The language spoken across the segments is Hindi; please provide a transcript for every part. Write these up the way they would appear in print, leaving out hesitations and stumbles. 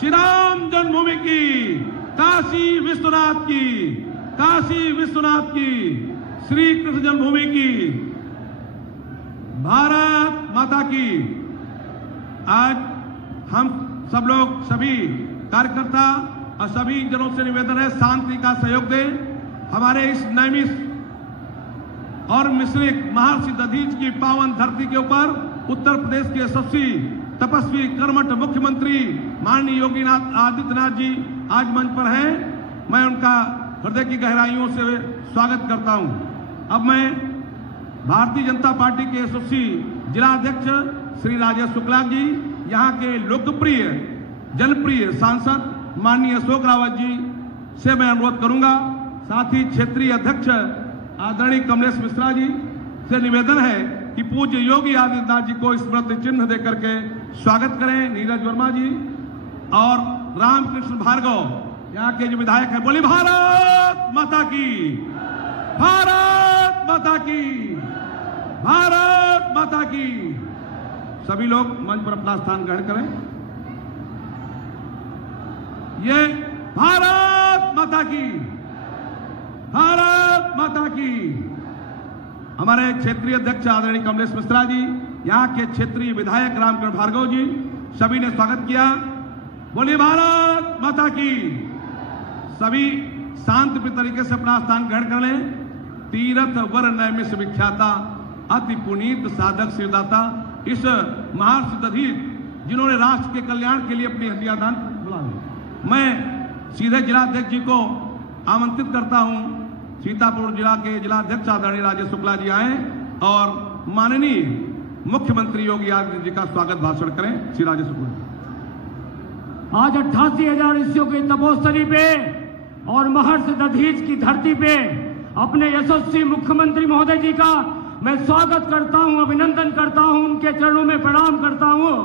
श्री राम जन्मभूमि की, काशी विश्वनाथ की, काशी विश्वनाथ की, श्री कृष्ण जन्मभूमि की, भारत माता की। आज हम सब लोग, सभी कार्यकर्ता और सभी जनों से निवेदन है शांति का सहयोग दें। हमारे इस नैमिष और मिश्रिक महर्षि दधीच की पावन धरती के ऊपर उत्तर प्रदेश के यशस्वी तपस्वी कर्मठ मुख्यमंत्री माननीय योगी आदित्यनाथ जी आज मंच पर हैं। मैं उनका हृदय की गहराइयों से स्वागत करता हूं। अब मैं भारतीय जनता पार्टी के यशस्वी जिलाध्यक्ष श्री राजेश शुक्ला जी, यहाँ के लोकप्रिय जनप्रिय सांसद माननीय अशोक रावत जी से मैं अनुरोध करूंगा। साथ ही क्षेत्रीय अध्यक्ष आदरणीय कमलेश मिश्रा जी से निवेदन है कि पूज्य योगी आदित्यनाथ जी को स्मृति चिन्ह देकर के स्वागत करें। नीरज वर्मा जी और रामकृष्ण भार्गव यहाँ के जो विधायक हैं, बोली भारत माता की, भारत माता की, भारत माता की। सभी लोग मंच पर अपना स्थान ग्रहण करें। ये भारत माता की, भारत माता की। हमारे क्षेत्रीय अध्यक्ष आदरणीय कमलेश मिश्रा जी, यहाँ के क्षेत्रीय विधायक रामकृष्ण भार्गव जी, सभी ने स्वागत किया। बोलिए भारत माता की। सभी शांतिप्रिय तरीके से अपना स्थान ग्रहण कर लें। तीर्थ वर नैमिष विख्याता अति पुनीत साधक शिवदाता इस महर्षि दधीच, जिन्होंने राष्ट्र के कल्याण के लिए अपनी हड्डियां दान बुला ली। मैं सीधे जिलाध्यक्ष जी को आमंत्रित करता हूं, सीतापुर जिला के जिलाध्यक्ष आदरणीय राजेश शुक्ला जी आए और माननीय मुख्यमंत्री योगी आदित्यनाथ जी का स्वागत भाषण करें। श्री राजेश शुक्ला। आज 88,000 ऋषियों की तपोस्थली पे और महर्षि दधीच की धरती पे अपने यशस्वी मुख्यमंत्री महोदय जी का मैं स्वागत करता हूं, अभिनंदन करता हूं, उनके चरणों में प्रणाम करता हूं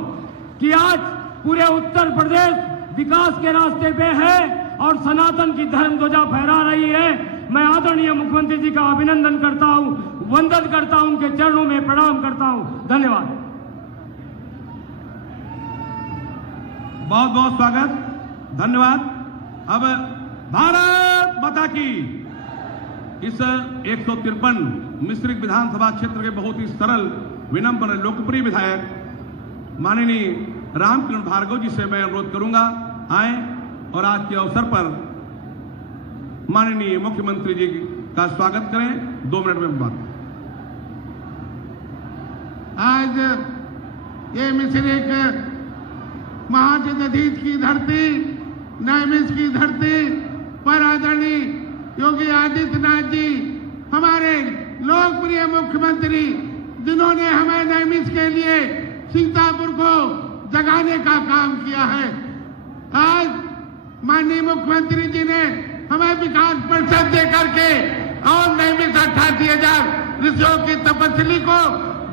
कि आज पूरे उत्तर प्रदेश विकास के रास्ते पे है और सनातन की धर्म ध्वजा फहरा रही है। मैं आदरणीय मुख्यमंत्री जी का अभिनंदन करता हूं, वंदन करता हूं, उनके चरणों में प्रणाम करता हूं। धन्यवाद। बहुत बहुत स्वागत, धन्यवाद। अब भारत माता की। इस 153 मिश्रिक विधानसभा क्षेत्र के बहुत ही सरल, विनम्र, लोकप्रिय विधायक माननीय रामकृष्ण भार्गव जी से मैं अनुरोध करूंगा आए और आज के अवसर पर माननीय मुख्यमंत्री जी का स्वागत करें। 2 मिनट में बात। आज ये मिश्रिक महर्षि दधीच की धरती, नैमिष की धरती पर आदरणीय योगी आदित्यनाथ जी, हमारे लोकप्रिय मुख्यमंत्री, जिन्होंने हमें नैमिष के लिए सीतापुर को जगाने का काम किया है। आज माननीय मुख्यमंत्री जी ने हमें विकास परिषद दे करके और नैमिष 88,000 ऋषियों की तपस्वी को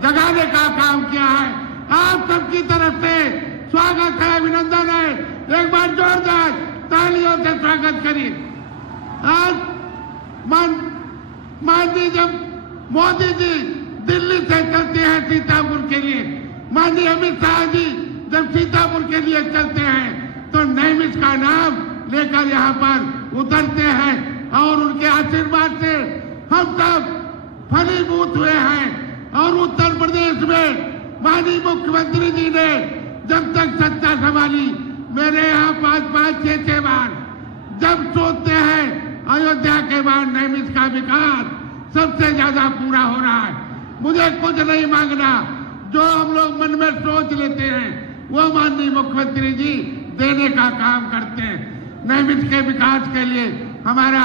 जगाने का काम किया है। आप सबकी तरफ से स्वागत है, अभिनंदन है। एक बार जोरदार तालियों से स्वागत करिए। आज माननीय जब मोदी जी दिल्ली से चलते हैं सीतापुर के लिए, माननीय अमित शाह जी जब सीतापुर के लिए चलते हैं तो नैमिष का नाम लेकर यहाँ पर उतरते हैं और उनके आशीर्वाद से हम सब फलीभूत हुए हैं। और उत्तर प्रदेश में माननीय मुख्यमंत्री जी ने जब तक सत्ता संभाली, मेरे यहाँ 5-5, 6-6 बार जब सोचते हैं अयोध्या के बाद नैमिष का विकास सबसे ज्यादा पूरा हो रहा है। मुझे कुछ नहीं मांगना, जो हम लोग मन में सोच लेते हैं वो माननीय मुख्यमंत्री जी देने का काम करते हैं। नैमिष के विकास के लिए हमारा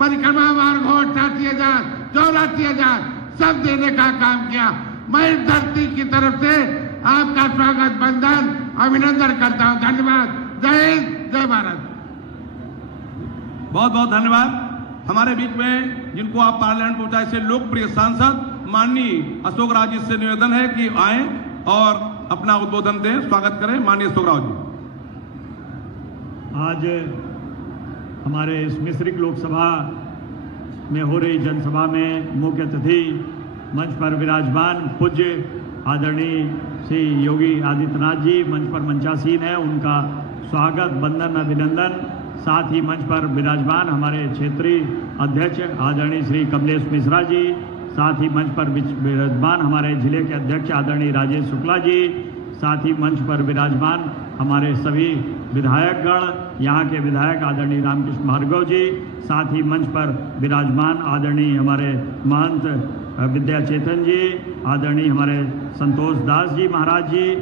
परिक्रमा मार्ग हो 88,000, 84,000 सब देने का काम किया। मैं इस धरती की तरफ से आपका स्वागत, वंदन, अभिनंदन करता हूं। धन्यवाद। जय हिंद, जय भारत। बहुत बहुत धन्यवाद। हमारे बीच में जिनको आप पार्लियामेंट पहुंचाए से लोकप्रिय सांसद माननीय अशोक राव जी से निवेदन है कि आए और अपना उद्बोधन दें। स्वागत करें माननीय अशोक राव जी। आज हमारे इस मिश्रिक लोकसभा में हो रही जनसभा में मुख्य अतिथि मंच पर विराजमान पूज्य आदरणीय श्री योगी आदित्यनाथ जी मंच पर मंचासीन है, उनका स्वागत, वंदन, अभिनंदन। साथ ही मंच पर विराजमान हमारे क्षेत्रीय अध्यक्ष आदरणीय श्री कमलेश मिश्रा जी, साथ ही मंच पर विराजमान हमारे जिले के अध्यक्ष आदरणीय राजेश शुक्ला जी, साथ ही मंच पर विराजमान हमारे सभी विधायकगण, यहाँ के विधायक आदरणीय रामकृष्ण भार्गव जी, साथ ही मंच पर विराजमान आदरणीय हमारे महंत विद्या चेतन जी, आदरणीय हमारे संतोष दास जी महाराज जी,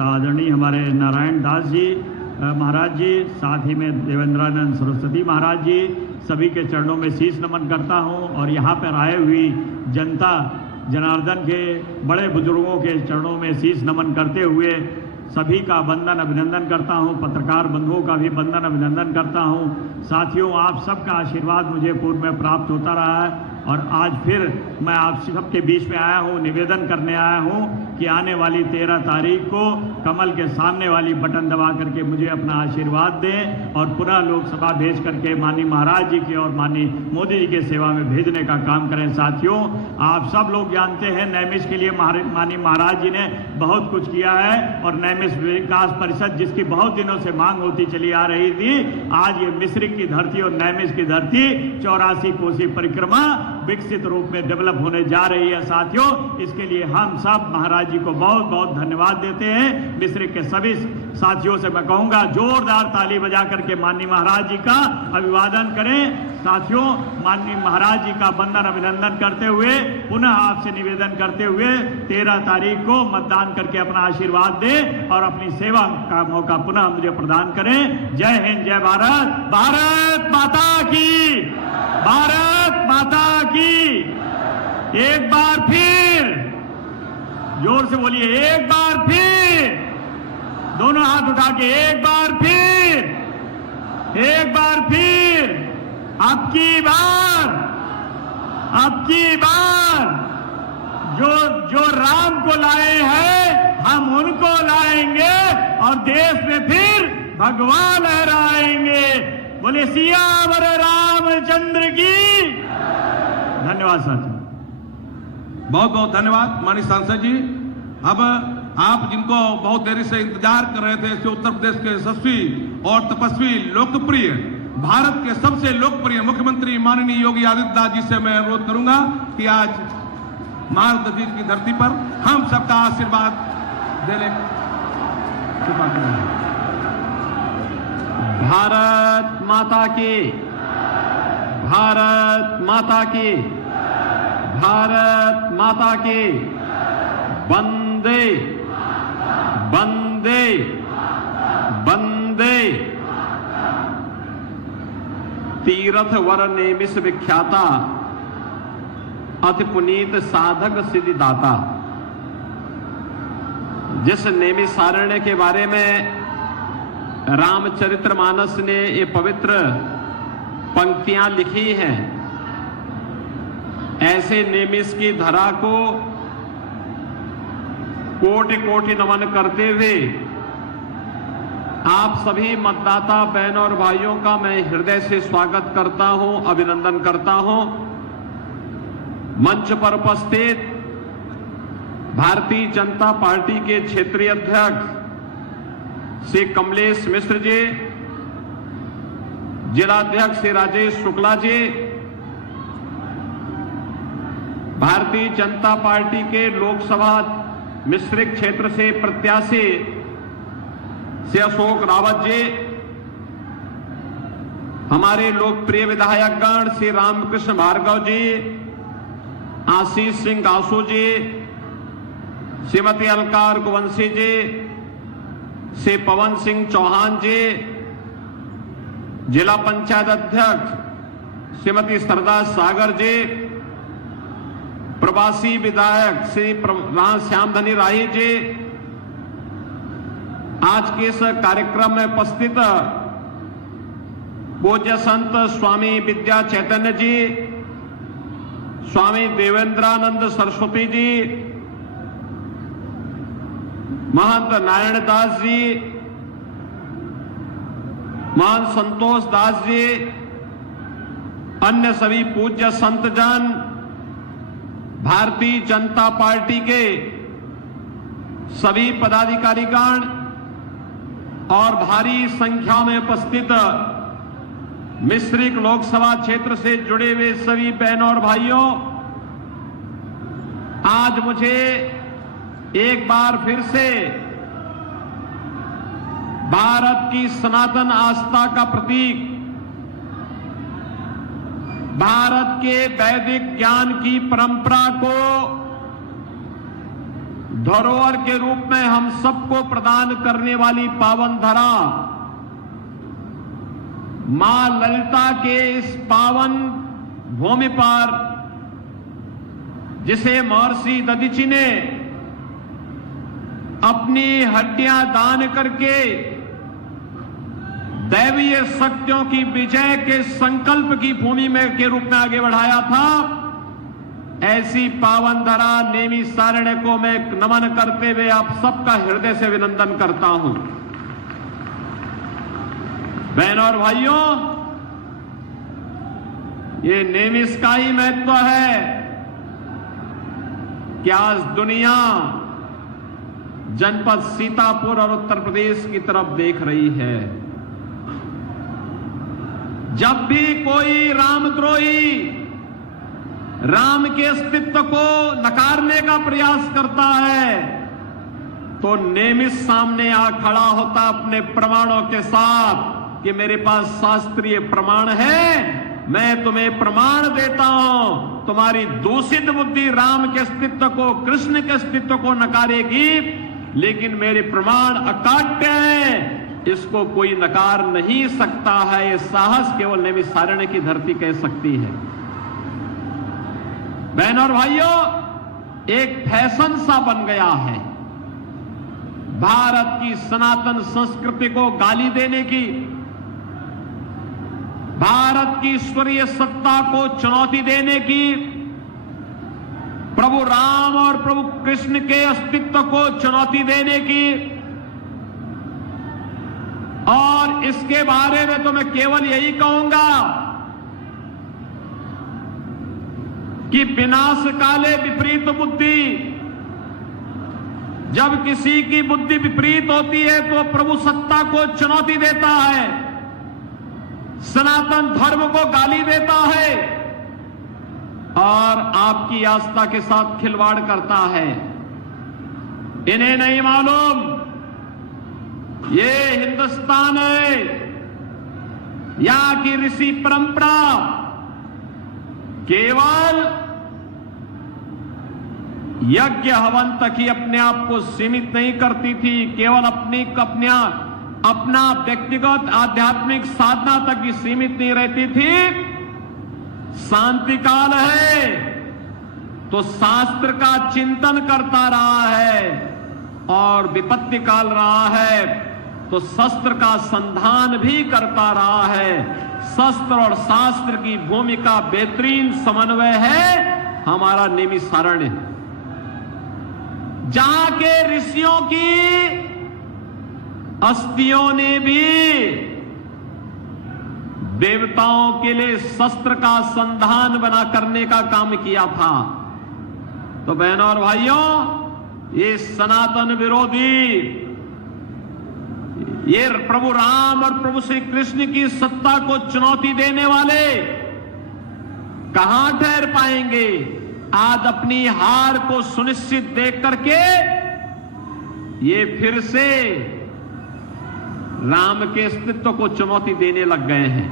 आदरणीय हमारे नारायण दास जी महाराज जी, साथ ही में देवेंद्रानंद सरस्वती महाराज जी, सभी के चरणों में शीश नमन करता हूँ। और यहाँ पर आए हुई जनता जनार्दन के बड़े बुजुर्गों के चरणों में शीश नमन करते हुए सभी का वंदन अभिनंदन करता हूं। पत्रकार बंधुओं का भी वंदन अभिनंदन करता हूं। साथियों, आप सबका आशीर्वाद मुझे पूर्व में प्राप्त होता रहा है और आज फिर मैं आप सबके बीच में आया हूं, निवेदन करने आया हूं कि आने वाली 13 तारीख को कमल के सामने वाली बटन दबा करके मुझे अपना आशीर्वाद दें और पुनः लोकसभा भेज करके माननीय महाराज जी की और माननीय मोदी जी के सेवा में भेजने का काम करें। साथियों, आप सब लोग जानते हैं नैमिष के लिए माननीय महाराज जी ने बहुत कुछ किया है और नैमिष विकास परिषद जिसकी बहुत दिनों से मांग होती चली आ रही थी, आज ये मिश्रिक की धरती और नैमिष की धरती 84 कोसी परिक्रमा विकसित रूप में डेवलप होने जा रही है। साथियों, इसके लिए हम सब महाराज जी को बहुत बहुत धन्यवाद देते हैं। मिश्रिक के सभी साथियों से मैं कहूंगा जोरदार ताली बजा करके माननीय महाराज जी का अभिवादन करें। साथियों, माननीय महाराज जी का वंदन अभिनंदन करते हुए पुनः आपसे निवेदन करते हुए 13 तारीख को मतदान करके अपना आशीर्वाद दें और अपनी सेवा का मौका पुनः मुझे प्रदान करें। जय हिंद, जय भारत, भारत माता की, भारत माता की। एक बार फिर जोर से बोलिए, एक बार फिर, दोनों हाथ उठा के एक बार फिर, एक बार फिर, अब की बार जो राम को लाए हैं हम उनको लाएंगे और देश में फिर भगवान लहराएंगे। बोले सियावर रामचंद्र की। धन्यवाद साथियों। बहुत बहुत धन्यवाद माननीय सांसद जी। अब आप जिनको बहुत देरी से इंतजार कर रहे थे, उत्तर प्रदेश के यशस्वी और तपस्वी लोकप्रिय, भारत के सबसे लोकप्रिय मुख्यमंत्री माननीय योगी आदित्यनाथ जी से मैं अनुरोध करूंगा कि आज महाराज की धरती पर हम सबका आशीर्वाद देने कृपा करें। भारत माता की, भारत माता की, भारत माता की। वंदे वंदे वंदे। तीर्थ वर नेमिष विख्याता अति पुनीत साधक सिद्धिदाता। जिस नैमिषारण्य के बारे में रामचरितमानस ने ये पवित्र पंक्तियां लिखी हैं, ऐसे नैमिष की धरा को कोटि कोटि नमन करते हुए आप सभी मतदाता बहनों और भाइयों का मैं हृदय से स्वागत करता हूं, अभिनंदन करता हूं। मंच पर उपस्थित भारतीय जनता पार्टी के क्षेत्रीय अध्यक्ष श्री कमलेश मिश्र जी, जिलाध्यक्ष श्री राजेश शुक्ला जी, भारतीय जनता पार्टी के लोकसभा मिश्रिक क्षेत्र से प्रत्याशी श्री अशोक रावत जी, हमारे लोकप्रिय विधायकगण श्री रामकृष्ण भार्गव जी, आशीष सिंह आसू जी, श्रीमती अलकार कुवंशी जी, श्री पवन सिंह चौहान जी, जिला पंचायत अध्यक्ष श्रीमती सरदार सागर जी, प्रवासी विधायक श्री श्याम धनी राही जी, आज के इस कार्यक्रम में उपस्थित पूज्य संत स्वामी विद्या चैतन्य जी, स्वामी देवेंद्रानंद सरस्वती जी, महंत नारायण दास जी, महंत संतोष दास जी, अन्य सभी पूज्य संतजन, भारतीय जनता पार्टी के सभी पदाधिकारीगण और भारी संख्या में उपस्थित मिश्रिक लोकसभा क्षेत्र से जुड़े हुए सभी बहनों और भाइयों, आज मुझे एक बार फिर से भारत की सनातन आस्था का प्रतीक, भारत के वैदिक ज्ञान की परंपरा को धरोहर के रूप में हम सबको प्रदान करने वाली पावन धरा मां ललिता के इस पावन भूमि पर, जिसे महर्षि दधीचि ने अपनी हड्डियां दान करके दैवीय शक्तियों की विजय के संकल्प की भूमि में के रूप में आगे बढ़ाया था, ऐसी पावन धरा नेमी सारण्य को मैं नमन करते हुए आप सबका हृदय से अभिनंदन करता हूं। बहनों और भाइयों, ये नेमिस का ही महत्व है कि आज दुनिया जनपद सीतापुर और उत्तर प्रदेश की तरफ देख रही है। जब भी कोई रामद्रोही राम के अस्तित्व को नकारने का प्रयास करता है तो नेमिस सामने आ खड़ा होता अपने प्रमाणों के साथ कि मेरे पास शास्त्रीय प्रमाण है, मैं तुम्हें प्रमाण देता हूं। तुम्हारी दूषित बुद्धि राम के अस्तित्व को, कृष्ण के अस्तित्व को नकारेगी, लेकिन मेरे प्रमाण अकाट्य हैं, इसको कोई नकार नहीं सकता है। ये साहस केवल नैमिषारण्य की धरती कह सकती है। बहनों और भाइयों, एक फैशन सा बन गया है भारत की सनातन संस्कृति को गाली देने की, भारत की ईश्वरीय सत्ता को चुनौती देने की, प्रभु राम और प्रभु कृष्ण के अस्तित्व को चुनौती देने की। और इसके बारे में तो मैं केवल यही कहूंगा कि विनाश काले विपरीत बुद्धि, जब किसी की बुद्धि विपरीत होती है तो प्रभु सत्ता को चुनौती देता है, सनातन धर्म को गाली देता है और आपकी आस्था के साथ खिलवाड़ करता है। इन्हें नहीं मालूम ये हिंदुस्तान है, यहां की ऋषि परंपरा केवल यज्ञ हवन तक ही अपने आप को सीमित नहीं करती थी, केवल अपना व्यक्तिगत आध्यात्मिक साधना तक ही सीमित नहीं रहती थी। शांति काल है तो शास्त्र का चिंतन करता रहा है, और विपत्ति काल रहा है तो शस्त्र का संधान भी करता रहा है। शस्त्र और शास्त्र की भूमिका बेहतरीन समन्वय है हमारा नैमिषारण्य, जहां के ऋषियों की अस्थियों ने भी देवताओं के लिए शस्त्र का संधान बना करने का काम किया था। तो बहनों और भाइयों, ये सनातन विरोधी, ये प्रभु राम और प्रभु श्री कृष्ण की सत्ता को चुनौती देने वाले कहां ठहर पाएंगे। आज अपनी हार को सुनिश्चित देख करके ये फिर से राम के अस्तित्व को चुनौती देने लग गए हैं।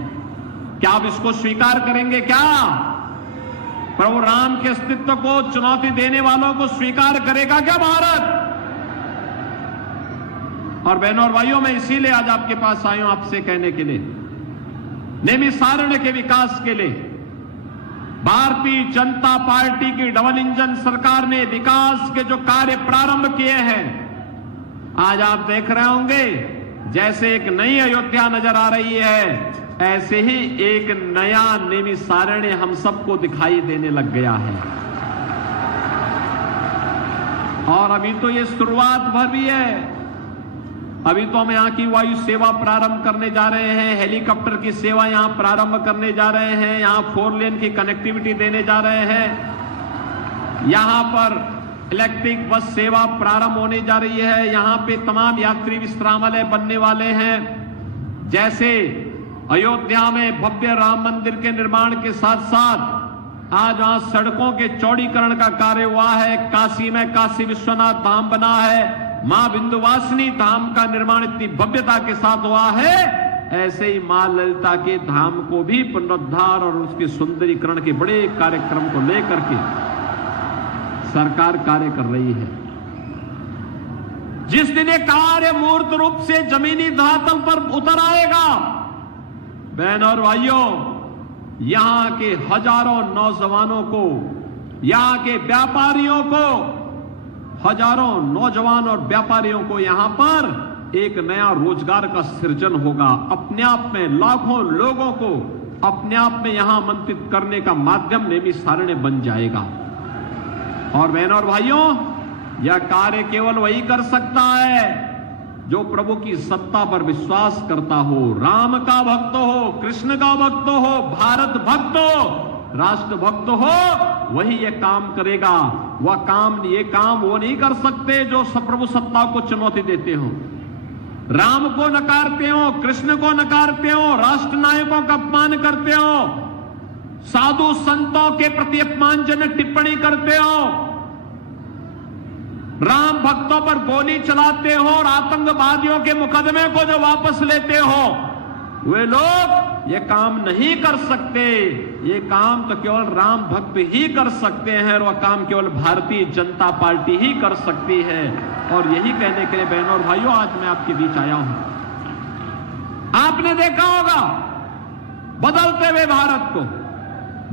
क्या आप इसको स्वीकार करेंगे? क्या प्रभु राम के अस्तित्व को चुनौती देने वालों को स्वीकार करेगा क्या भारत? और बहनों और भाइयों, मैं इसीलिए आज आपके पास आया हूं आपसे कहने के लिए, नैमिषारण्य के विकास के लिए भारतीय जनता पार्टी की डबल इंजन सरकार ने विकास के जो कार्य प्रारंभ किए हैं, आज आप देख रहे होंगे जैसे एक नई अयोध्या नजर आ रही है, ऐसे ही एक नया नैमिषारण्य हम सबको दिखाई देने लग गया है। और अभी तो ये शुरुआत भर भी है। अभी तो हम यहाँ की वायु सेवा प्रारंभ करने जा रहे हैं, हेलीकॉप्टर की सेवा यहाँ प्रारंभ करने जा रहे हैं, यहाँ 4 लेन की कनेक्टिविटी देने जा रहे हैं, यहाँ पर इलेक्ट्रिक बस सेवा प्रारंभ होने जा रही है। यहां पे तमाम यात्री विश्रामालय बनने वाले हैं। जैसे अयोध्या में भव्य राम मंदिर के निर्माण के साथ साथ आज वहां सड़कों के चौड़ीकरण का कार्य हुआ है। काशी में काशी विश्वनाथ धाम बना है। मां विंध्यवासिनी धाम का निर्माण इतनी भव्यता के साथ हुआ है। ऐसे ही मां ललिता के धाम को भी पुनरुद्धार और उसके सुंदरीकरण के बड़े कार्यक्रम को लेकर के सरकार कार्य कर रही है। जिस दिन ये कार्य मूर्त रूप से जमीनी धरातल पर उतर आएगा, बहन और भाइयों, यहां के हजारों नौजवानों को, यहां के व्यापारियों को, हजारों नौजवान और व्यापारियों को यहां पर एक नया रोजगार का सृजन होगा। अपने आप में लाखों लोगों को अपने आप में यहां आमंत्रित करने का माध्यम नैमिषारण्य बन जाएगा। और बहनों और भाइयों, यह कार्य केवल वही कर सकता है जो प्रभु की सत्ता पर विश्वास करता हो, राम का भक्त हो, कृष्ण का भक्त हो, भारत भक्त हो, राष्ट्र भक्त हो, वही ये काम करेगा। ये काम वो नहीं कर सकते जो प्रभु सत्ता को चुनौती देते हो, राम को नकारते हो, कृष्ण को नकारते हो, राष्ट्र नायकों का अपमान करते हो, साधु संतों के प्रति अपमानजनक टिप्पणी करते हो, राम भक्तों पर गोली चलाते हो और आतंकवादियों के मुकदमे को जो वापस लेते हो, वे लोग ये काम नहीं कर सकते। ये काम तो केवल राम भक्त ही कर सकते हैं और वह काम केवल भारतीय जनता पार्टी ही कर सकती है। और यही कहने के लिए बहनों और भाइयों, आज मैं आपके बीच आया हूं। आपने देखा होगा बदलते हुए भारत को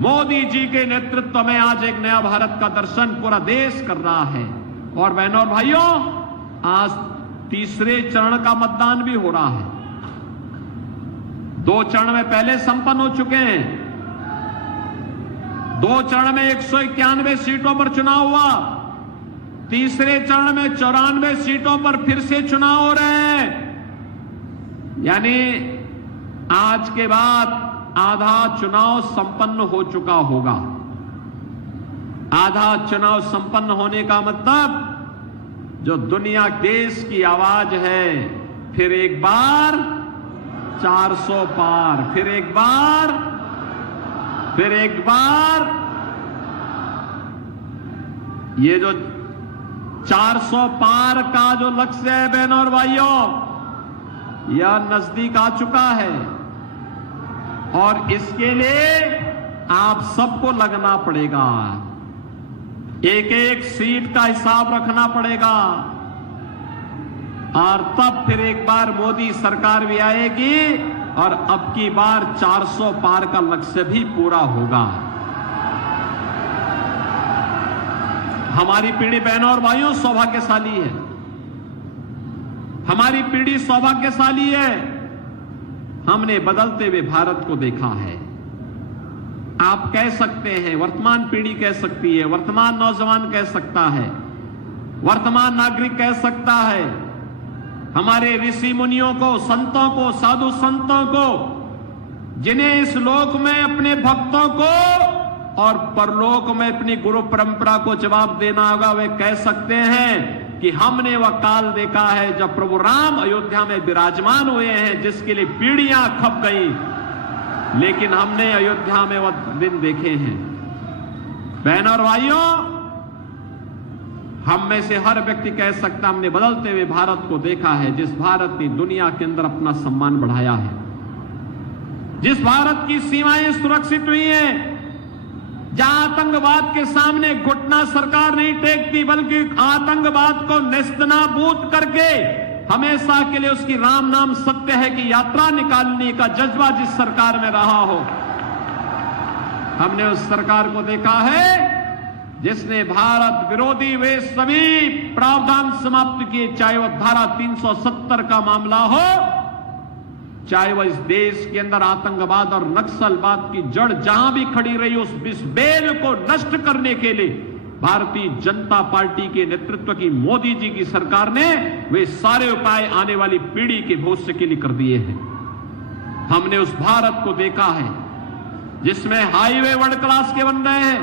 मोदी जी के नेतृत्व में आज एक नया भारत का दर्शन पूरा देश कर रहा है। और बहनों और भाइयों, आज तीसरे चरण का मतदान भी हो रहा है। 2 चरण में पहले संपन्न हो चुके हैं। 2 चरण में 191 सीटों पर चुनाव हुआ। तीसरे चरण में 94 सीटों पर फिर से चुनाव हो रहे हैं। यानी आज के बाद आधा चुनाव संपन्न हो चुका होगा। आधा चुनाव संपन्न होने का मतलब जो दुनिया देश की आवाज है, फिर एक बार 400 पार, फिर एक बार, फिर एक बार। ये जो 400 पार का जो लक्ष्य है बहनों और भाइयों, यह नजदीक आ चुका है। और इसके लिए आप सबको लगना पड़ेगा। एक एक सीट का हिसाब रखना पड़ेगा। और तब फिर एक बार मोदी सरकार भी आएगी और अब की बार 400 पार का लक्ष्य भी पूरा होगा। हमारी पीढ़ी बहनों और भाइयों सौभाग्यशाली है। हमारी पीढ़ी सौभाग्यशाली है। हमने बदलते हुए भारत को देखा है। आप कह सकते हैं, वर्तमान पीढ़ी कह सकती है, वर्तमान नौजवान कह सकता है, वर्तमान नागरिक कह सकता है, हमारे ऋषि मुनियों को, संतों को, साधु संतों को, जिन्हें इस लोक में अपने भक्तों को और परलोक में अपनी गुरु परंपरा को जवाब देना होगा। वे कह सकते हैं कि हमने वह काल देखा है जब प्रभु राम अयोध्या में विराजमान हुए हैं, जिसके लिए पीढ़ियां खप गई, लेकिन हमने अयोध्या में वह दिन देखे हैं। बहनों और भाइयों, हम में से हर व्यक्ति कह सकता हमने बदलते हुए भारत को देखा है, जिस भारत ने दुनिया के अंदर अपना सम्मान बढ़ाया है, जिस भारत की सीमाएं सुरक्षित हुई हैं, जहां आतंकवाद के सामने घुटना सरकार नहीं टेकती, बल्कि आतंकवाद को नेस्तनाबूद करके हमेशा के लिए उसकी राम नाम सत्य है कि यात्रा निकालने का जज्बा जिस सरकार में रहा हो। हमने उस सरकार को देखा है जिसने भारत विरोधी वे सभी प्रावधान समाप्त किए, चाहे वह धारा 370 का मामला हो, चाहे वह इस देश के अंदर आतंकवाद और नक्सलवाद की जड़ जहां भी खड़ी रही, उस बेल को नष्ट करने के लिए भारतीय जनता पार्टी के नेतृत्व की मोदी जी की सरकार ने वे सारे उपाय आने वाली पीढ़ी के भविष्य के लिए कर दिए हैं। हमने उस भारत को देखा है जिसमें हाईवे वर्ल्ड क्लास के बन रहे हैं,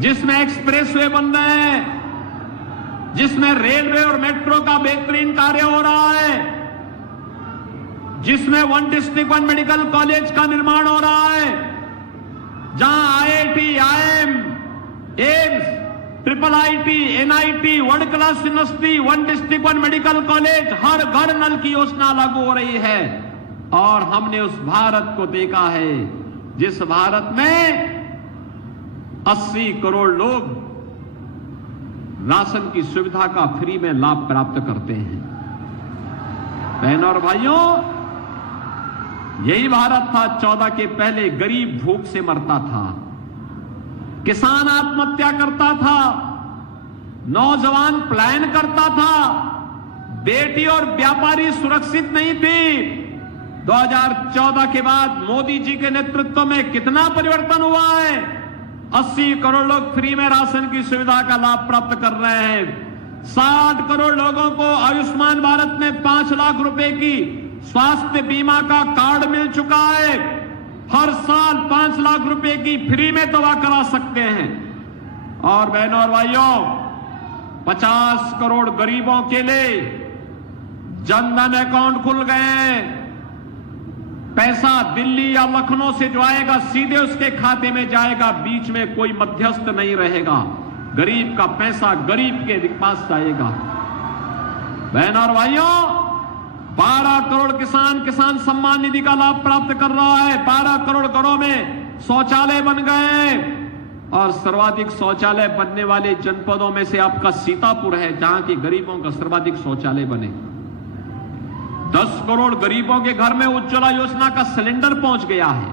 जिसमें एक्सप्रेसवे बन रहे हैं, जिसमें रेलवे और मेट्रो का बेहतरीन कार्य हो रहा है, जिसमें 1 डिस्ट्रिक्ट 1 मेडिकल कॉलेज का निर्माण हो रहा है, जहां IIT, IIM, AIIMS, IIIT, NIT, world class university, 1 district 1 medical college, हर घर नल की योजना लागू हो रही है। और हमने उस भारत को देखा है जिस भारत में 80 करोड़ लोग राशन की सुविधा का फ्री में लाभ प्राप्त करते हैं। बहनों और भाइयों, यही भारत था 14 के पहले गरीब भूख से मरता था, किसान आत्महत्या करता था, नौजवान पलायन करता था, बेटी और व्यापारी सुरक्षित नहीं थी। 2014 के बाद मोदी जी के नेतृत्व में कितना परिवर्तन हुआ है। 80 करोड़ लोग फ्री में राशन की सुविधा का लाभ प्राप्त कर रहे हैं। 60 करोड़ लोगों को आयुष्मान भारत में 5 लाख रुपए की स्वास्थ्य बीमा का कार्ड मिल चुका है। हर साल 5 लाख रुपए की फ्री में दवा करा सकते हैं। और बहनों और भाइयों, 50 करोड़ गरीबों के लिए जनधन अकाउंट खुल गए। पैसा दिल्ली या लखनऊ से जो आएगा सीधे उसके खाते में जाएगा, बीच में कोई मध्यस्थ नहीं रहेगा। गरीब का पैसा गरीब के पास जाएगा। बहनों और भाइयों, 12 करोड़ किसान सम्मान निधि का लाभ प्राप्त कर रहा है। 12 करोड़ घरों में शौचालय बन गए। और सर्वाधिक शौचालय बनने वाले जनपदों में से आपका सीतापुर है, जहां की गरीबों का सर्वाधिक शौचालय बने। 10 करोड़ गरीबों के घर में उज्ज्वला योजना का सिलेंडर पहुंच गया है।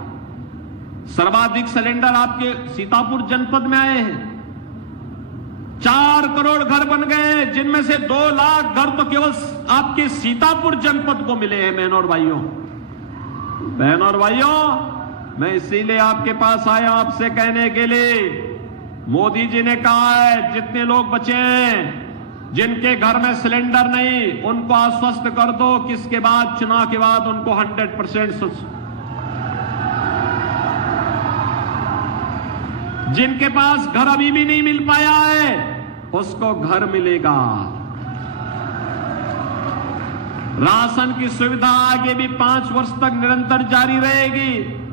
सर्वाधिक सिलेंडर आपके सीतापुर जनपद में आए हैं। 4 करोड़ घर बन गए, जिनमें से 2 लाख घर तो केवल आपके सीतापुर जनपद को मिले हैं। बहनों और भाइयों, मैं इसीलिए आपके पास आया आपसे कहने के लिए, मोदी जी ने कहा है जितने लोग बचे हैं, जिनके घर में सिलेंडर नहीं, उनको आश्वस्त कर दो कि इसके बाद चुनाव के बाद उनको 100%, जिनके पास घर अभी भी नहीं मिल पाया है उसको घर मिलेगा। राशन की सुविधा आगे भी 5 वर्ष तक निरंतर जारी रहेगी।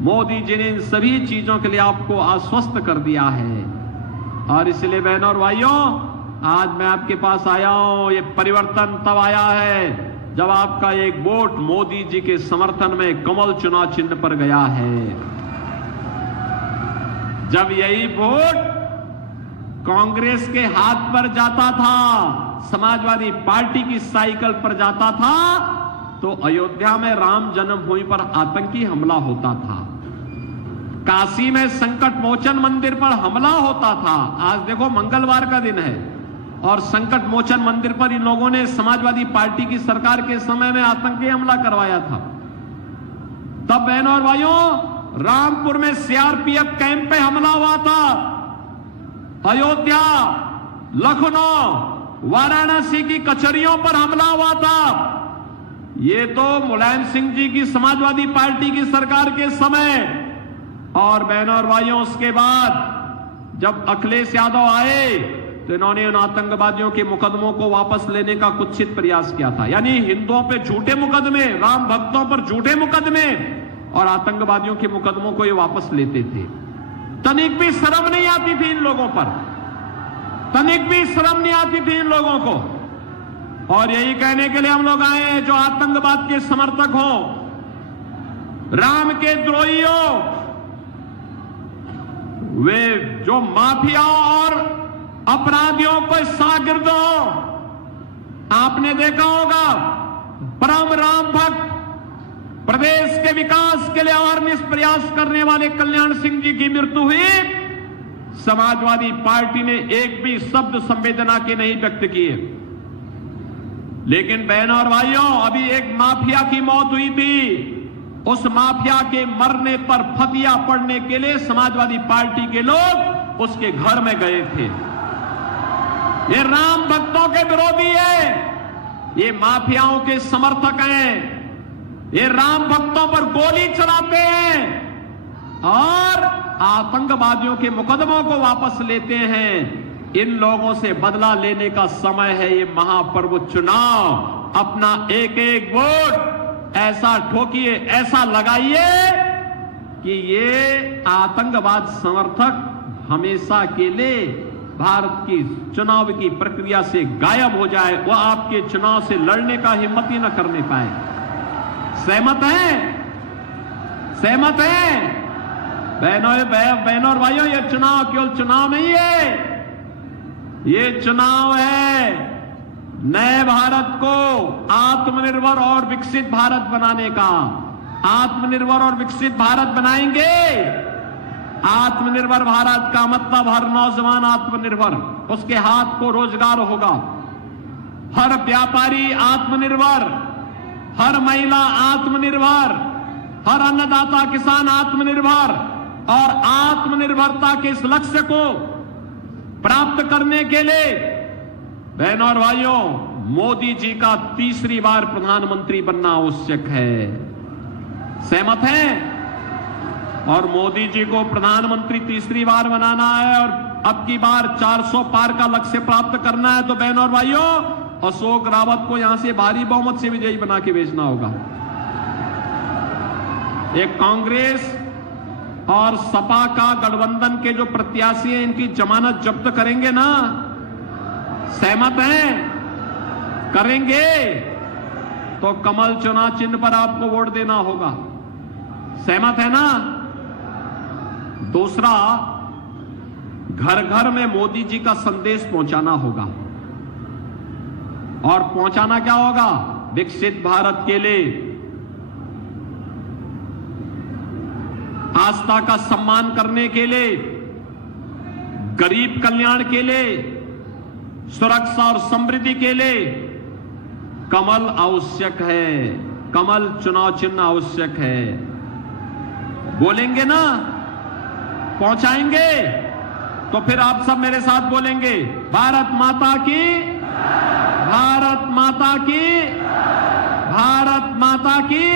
मोदी जी ने इन सभी चीजों के लिए आपको आश्वस्त कर दिया है। और इसलिए बहनों और भाइयों, आज मैं आपके पास आया हूं। ये परिवर्तन तब आया है जब आपका एक वोट मोदी जी के समर्थन में कमल चुनाव चिन्ह पर गया है। जब यही वोट कांग्रेस के हाथ पर जाता था, समाजवादी पार्टी की साइकिल पर जाता था, तो अयोध्या में राम जन्मभूमि पर आतंकी हमला होता था, काशी में संकट मोचन मंदिर पर हमला होता था। आज देखो मंगलवार का दिन है और संकट मोचन मंदिर पर इन लोगों ने समाजवादी पार्टी की सरकार के समय में आतंकी हमला करवाया था। तब बहनों और भाइयों, रामपुर में सीआरपीएफ कैंप पे हमला हुआ था। अयोध्या, लखनऊ, वाराणसी की कचहरियों पर हमला हुआ था। ये तो मुलायम सिंह जी की समाजवादी पार्टी की सरकार के समय। और बहनों और भाइयों, उसके बाद जब अखिलेश यादव आए तो इन्होंने उन आतंकवादियों के मुकदमों को वापस लेने का कुत्सित प्रयास किया था। यानी हिंदुओं पे झूठे मुकदमे, राम भक्तों पर झूठे मुकदमे और आतंकवादियों के मुकदमों को ये वापस लेते थे। तनिक भी शर्म नहीं आती थी इन लोगों पर, तनिक भी शर्म नहीं आती थी इन लोगों को। और यही कहने के लिए हम लोग आए हैं, जो आतंकवाद के समर्थक हो, राम के द्रोही हो, वे जो माफियाओं और अपराधियों को शागिर्द हो। आपने देखा होगा परम राम भक्त, प्रदेश के विकास के लिए अहर्निश प्रयास करने वाले कल्याण सिंह जी की मृत्यु हुई। समाजवादी पार्टी ने एक भी शब्द संवेदना के नहीं व्यक्त किए। लेकिन बहनों और भाइयों, अभी एक माफिया की मौत हुई थी। उस माफिया के मरने पर फतिया पड़ने के लिए समाजवादी पार्टी के लोग उसके घर में गए थे। ये राम भक्तों के विरोधी है, ये माफियाओं के समर्थक हैं, ये राम भक्तों पर गोली चलाते हैं और आतंकवादियों के मुकदमों को वापस लेते हैं, इन लोगों से बदला लेने का समय है ये महापर्व चुनाव। अपना एक एक वोट ऐसा ठोकिए, ऐसा लगाइए कि ये आतंकवाद समर्थक हमेशा के लिए भारत की चुनाव की प्रक्रिया से गायब हो जाए, वो आपके चुनाव से लड़ने का हिम्मत ही न करने पाए। सहमत हैं? सहमत हैं? बहनों और भाइयों, ये चुनाव केवल चुनाव नहीं है, ये चुनाव है नए भारत को आत्मनिर्भर और विकसित भारत बनाने का। आत्मनिर्भर और विकसित भारत बनाएंगे। आत्मनिर्भर भारत का मतलब हर नौजवान आत्मनिर्भर, उसके हाथ को रोजगार होगा, हर व्यापारी आत्मनिर्भर, हर महिला आत्मनिर्भर, हर अन्नदाता किसान आत्मनिर्भर। और आत्मनिर्भरता के इस लक्ष्य को प्राप्त करने के लिए बहनों और भाइयों, मोदी जी का तीसरी बार प्रधानमंत्री बनना आवश्यक है। सहमत हैं? और मोदी जी को प्रधानमंत्री तीसरी बार बनाना है और अब की बार 400 पार का लक्ष्य प्राप्त करना है, तो बहनों और भाइयों, अशोक रावत को यहां से भारी बहुमत से विजयी बना के भेजना होगा। एक कांग्रेस और सपा का गठबंधन के जो प्रत्याशी हैं, इनकी जमानत जब्त करेंगे ना? सहमत हैं? करेंगे तो कमल चुनाव चिन्ह पर आपको वोट देना होगा। सहमत है ना? दूसरा, घर घर में मोदी जी का संदेश पहुंचाना होगा। और पहुंचाना क्या होगा? विकसित भारत के लिए, आस्था का सम्मान करने के लिए, गरीब कल्याण के लिए, सुरक्षा और समृद्धि के लिए कमल आवश्यक है। कमल चुनाव चिन्ह आवश्यक है। बोलेंगे ना? पहुंचाएंगे? तो फिर आप सब मेरे साथ बोलेंगे, भारत माता की, भारत माता की, भारत माता की।